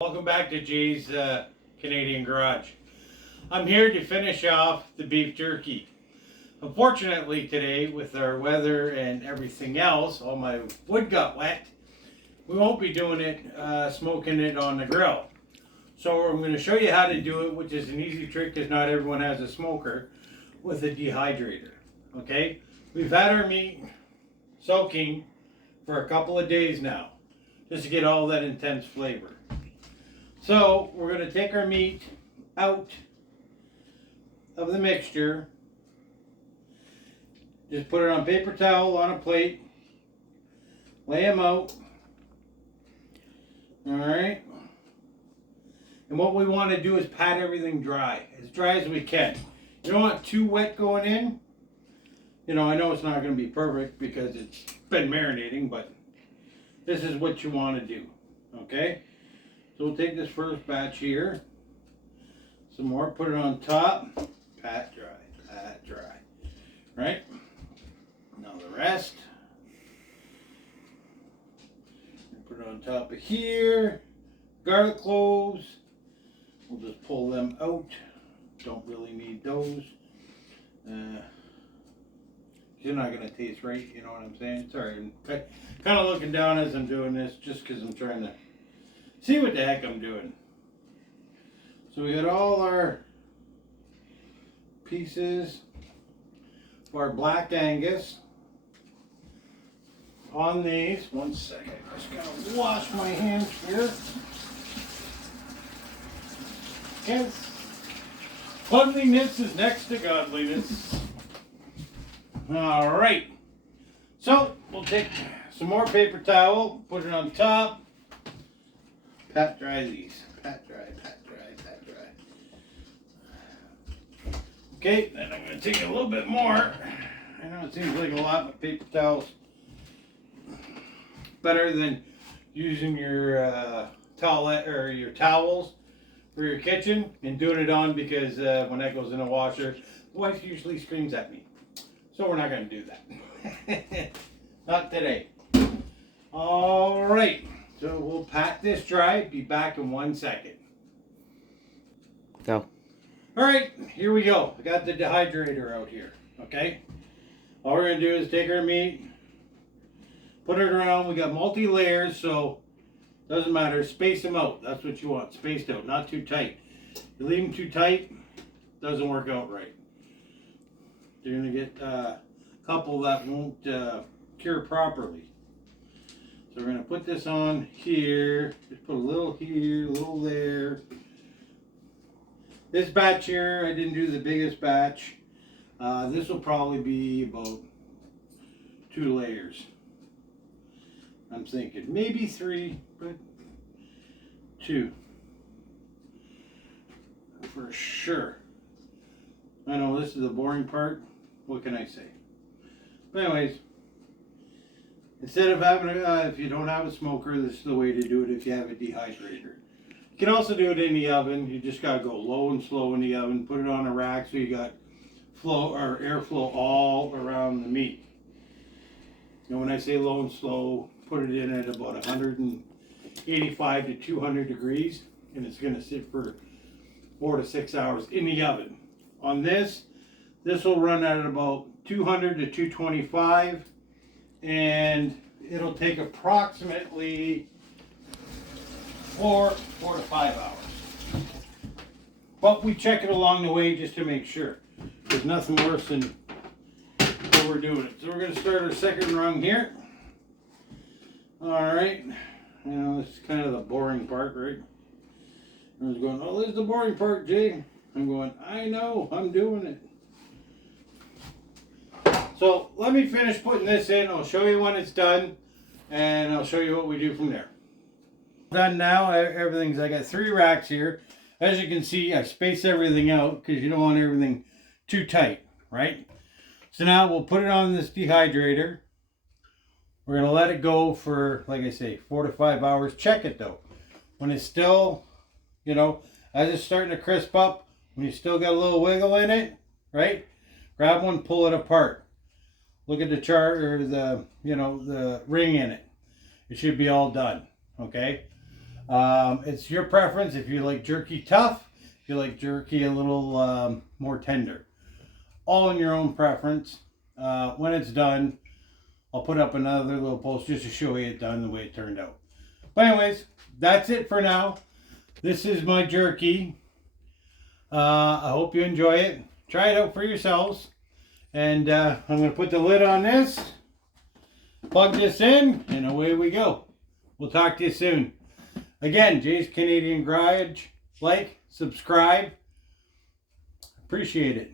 Welcome back to Jay's Canadian Garage. I'm here to finish off the beef jerky. Unfortunately today, with our weather and everything else, all my wood got wet. We won't be doing it, smoking it on the grill. So I'm going to show you how to do it, which is an easy trick because not everyone has a smoker, with a dehydrator. Okay? We've had our meat soaking for a couple of days now, just to get all that intense flavor. So we're going to take our meat out of the mixture. Just put it on paper towel on a plate. Lay them out. Alright. And what we want to do is pat everything dry as we can. You don't want too wet going in. You know, I know it's not going to be perfect because it's been marinating, but this is what you want to do. Okay? So we'll take this first batch here. Some more, put it on top. Pat dry. Right? Now the rest. Put it on top of here. Garlic cloves. We'll just pull them out. Don't really need those. You're not going to taste right, you know what I'm saying? Sorry, I'm kind of looking down as I'm doing this just because I'm trying to see what the heck I'm doing. So we got all our pieces of our Black Angus on these. One second, I just gotta wash my hands here. Yes. Cleanliness is next to godliness. Alright. So we'll take some more paper towel, put it on top. Pat dry these. Pat dry. Okay, then I'm going to take a little bit more. I know it seems like a lot, but paper towels better than using your towelette or your towels for your kitchen and doing it on, because when that goes in the washer, the wife usually screams at me. So we're not going to do that. Not today. All right. So we'll pat this dry. Be back in 1 second. Go. Alright, here we go. I got the dehydrator out here. Okay? All we're going to do is take our meat, put it around. We got multi-layers, so doesn't matter. Space them out. That's what you want. Spaced out, not too tight. You leave them too tight, doesn't work out right. You're going to get a couple that won't cure properly. So we're going to put this on here. Just put a little here, a little there. This batch here, I didn't do the biggest batch. This will probably be about 2 layers. I'm thinking maybe 3, but 2. For sure. I know this is the boring part. What can I say? But anyways, instead of having if you don't have a smoker, this is the way to do it if you have a dehydrator. You can also do it in the oven. You just gotta go low and slow in the oven. Put it on a rack so you got flow or airflow all around the meat. And when I say low and slow, put it in at about 185 to 200 degrees, and it's gonna sit for 4 to 6 hours in the oven. On this will run at about 200 to 225, and it'll take approximately 4 to 5 hours. But we check it along the way just to make sure. There's nothing worse than what we're doing it. So we're going to start our second rung here. Alright. You know, this is kind of the boring part, right? I was going, oh, this is the boring part, Jay. I'm going, I know, I'm doing it. So let me finish putting this in. I'll show you when it's done, and I'll show you what we do from there. Done now. Everything's, I got 3 racks here. As you can see, I spaced everything out because you don't want everything too tight, right? So now we'll put it on this dehydrator. We're going to let it go for, like I say, 4 to 5 hours. Check it though. When it's still, you know, as it's starting to crisp up, when you still got a little wiggle in it, right? Grab one, pull it apart. Look at the chart or the, you know, the ring in it. It should be all done, okay? It's your preference if you like jerky tough, if you like jerky a little more tender. All in your own preference. When it's done, I'll put up another little post just to show you it done the way it turned out. But anyways, that's it for now. This is my jerky. I hope you enjoy it. Try it out for yourselves. And I'm going to put the lid on this, plug this in, and away we go. We'll talk to you soon. Again, Jay's Canadian Garage. Like, subscribe. Appreciate it.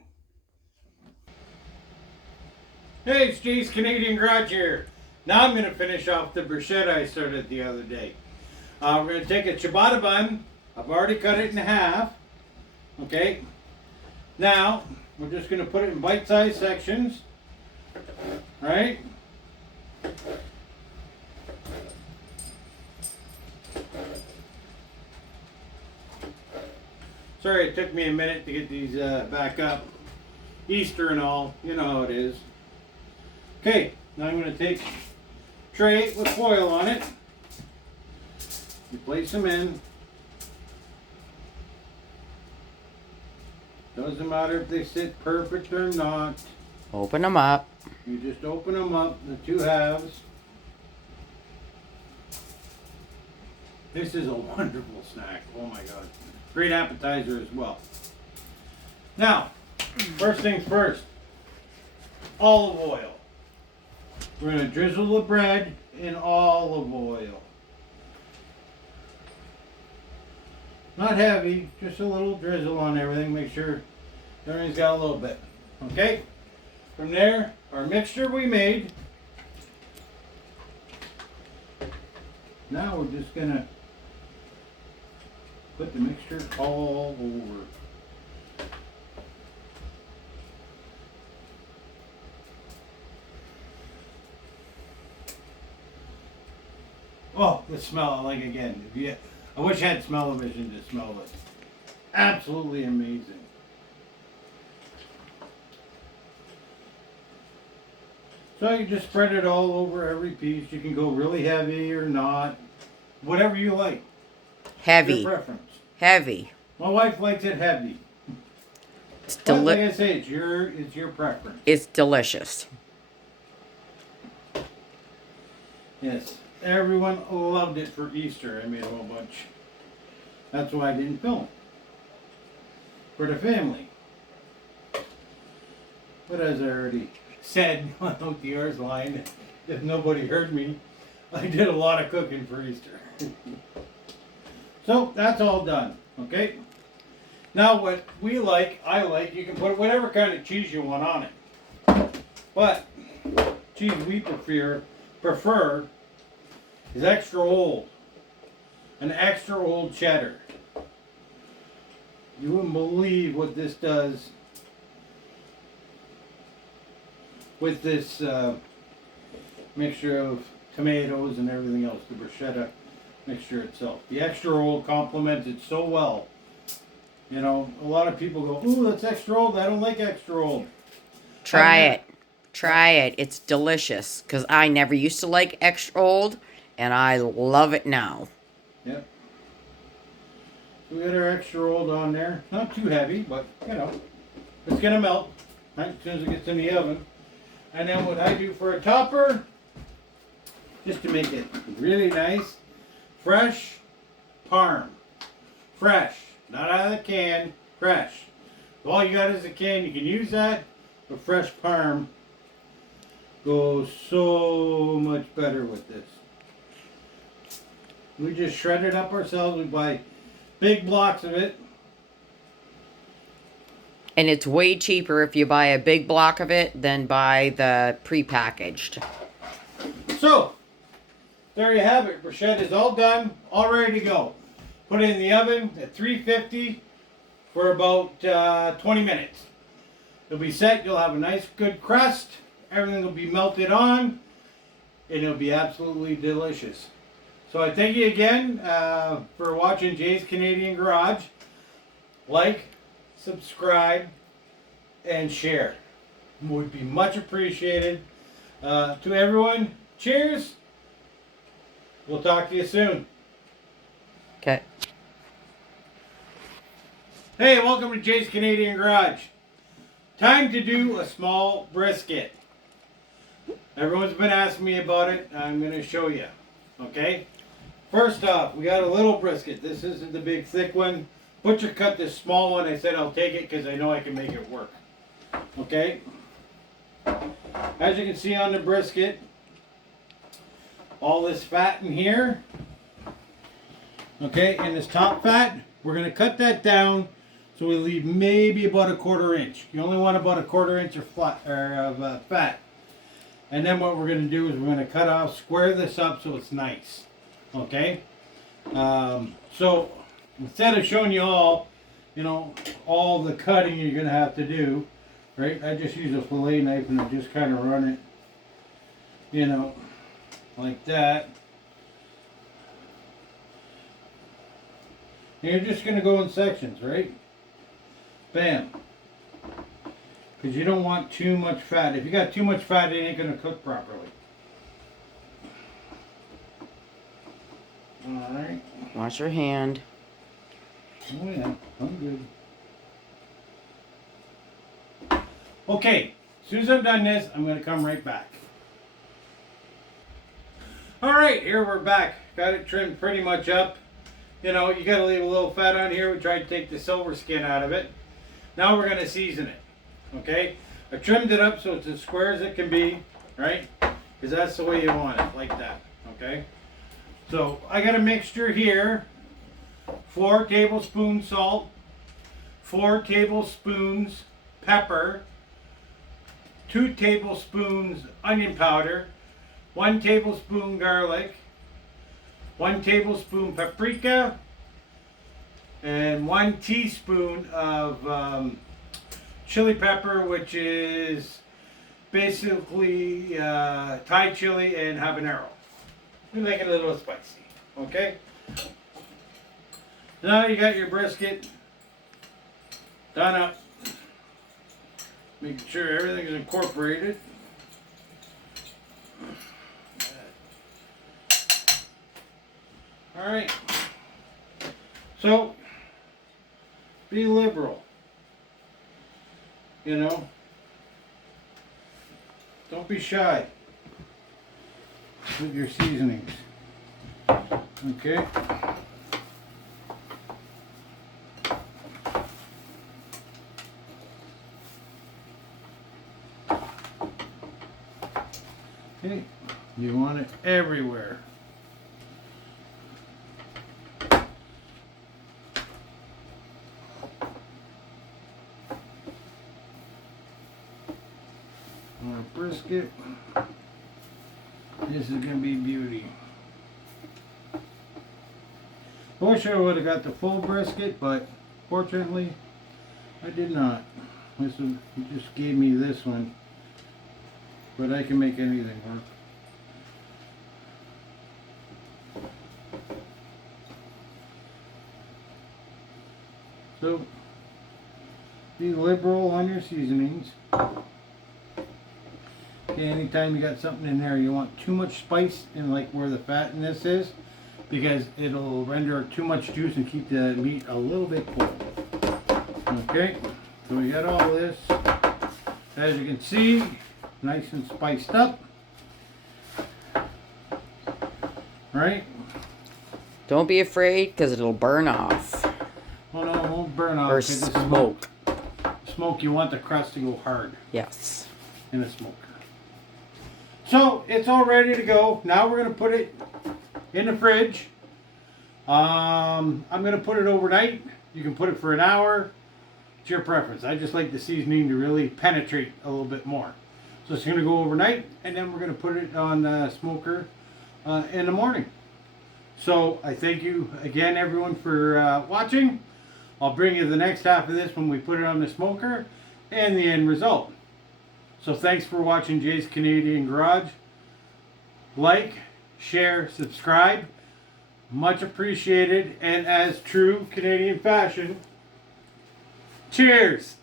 Hey, it's Jay's Canadian Garage here. Now I'm going to finish off the bruschetta I started the other day. We're going to take a ciabatta bun. I've already cut it in half. Okay. Now, we're just going to put it in bite-sized sections. Right? Sorry it took me a minute to get these back up. Easter and all. You know how it is. Okay. Now I'm going to take a tray with foil on it. You place them in. Doesn't matter if they sit perfect or not. Open them up. You just open them up, the two halves. This is a wonderful snack. Oh my God. Great appetizer as well. Now, first things first. Olive oil. We're going to drizzle the bread in olive oil. Not heavy, just a little drizzle on everything. Make sure everything's got a little bit. Okay? From there, our mixture we made. Now we're just going to put the mixture all over. Oh, the smell, like again, I wish I had smell-o-vision to smell it. Absolutely amazing. So you just spread it all over every piece. You can go really heavy or not. Whatever you like. Heavy. Your preference. Heavy. My wife likes it heavy. It's But like I say, it's your preference. It's delicious. Yes. Everyone loved it for Easter. I made a whole bunch. That's why I didn't film. For the family. But as I already said on the R's line, if nobody heard me, I did a lot of cooking for Easter. So that's all done. Okay? Now what I like, you can put whatever kind of cheese you want on it. But cheese we prefer is extra old. An extra old cheddar. You wouldn't believe what this does with this mixture of tomatoes and everything else, the bruschetta mixture itself. The extra old complements it so well. You know, a lot of people go, ooh, that's extra old. I don't like extra old. Try it. Try it. It's delicious. Because I never used to like extra old, and I love it now. Yep. So we got our extra old on there. Not too heavy, but, you know, it's going to melt right as soon as it gets in the oven. And then what I do for a topper, just to make it really nice, fresh parm. Fresh. Not out of the can, fresh. If all you got is a can, you can use that, but fresh parm goes so much better with this. We just shred it up ourselves. We buy big blocks of it. And it's way cheaper if you buy a big block of it than buy the prepackaged. So, there you have it. Bruschetta is all done, all ready to go. Put it in the oven at 350 for about 20 minutes. It'll be set. You'll have a nice good crust. Everything will be melted on. And it'll be absolutely delicious. So I thank you again for watching Jay's Canadian Garage. Like, subscribe, and share. Would be much appreciated. To everyone, cheers. We'll talk to you soon. Hey, welcome to Jay's Canadian Garage. Time to do a small brisket. Everyone's been asking me about it. I'm going to show you. Okay? First off, we got a little brisket. This isn't the big thick one. Butcher cut this small one. I said I'll take it because I know I can make it work. Okay? As you can see on the brisket, all this fat in here. Okay, and this top fat, we're going to cut that down so we leave maybe about a 1/4 inch. You only want about a 1/4 inch of fat. And then what we're going to do is we're going to cut off, square this up so it's nice. Okay? So instead of showing you all, all the cutting you're going to have to do, right? I just use a fillet knife and I just kind of run it, like that. And you're just going to go in sections, right? Bam. Because you don't want too much fat. If you got too much fat, it ain't going to cook properly. Alright. Wash your hand. Oh yeah, I'm good. Okay, as soon as I'm done this, I'm going to come right back. Alright, here we're back. Got it trimmed pretty much up. You got to leave a little fat on here. We tried to take the silver skin out of it. Now we're going to season it. Okay? I trimmed it up so it's as square as it can be. Right? Because that's the way you want it. Like that. Okay? So I got a mixture here. 4 tablespoons salt. 4 tablespoons pepper. 2 tablespoons onion powder. 1 tablespoon garlic. 1 tablespoon paprika, and 1 teaspoon of chili pepper, which is basically Thai chili and habanero. We make it a little spicy, okay? Now you got your brisket done up. Making sure everything is incorporated. Alright, so be liberal, don't be shy with your seasonings, okay? Okay, you want it everywhere. Our brisket. This is going to be beauty. I wish I would have got the full brisket, but fortunately I did not. This one, he just gave me this one, but I can make anything work. So be liberal on your seasonings. Okay, anytime you got something in there, you want too much spice in like where the fat in this is, because it'll render too much juice and keep the meat a little bit cold. Okay, so we got all this. As you can see, nice and spiced up. Right? Don't be afraid, because it'll burn off. Oh no, it won't burn off. Or smoke. Smoke, you want the crust to go hard. Yes. In a smoker. So it's all ready to go. Now we're going to put it in the fridge. I'm going to put it overnight. You can put it for an hour. It's your preference. I just like the seasoning to really penetrate a little bit more. So it's going to go overnight, and then we're going to put it on the smoker in the morning. So I thank you again, everyone, for watching. I'll bring you the next half of this when we put it on the smoker and the end result. So thanks for watching Jay's Canadian Garage. Like, share, subscribe. Much appreciated. And as true Canadian fashion, cheers!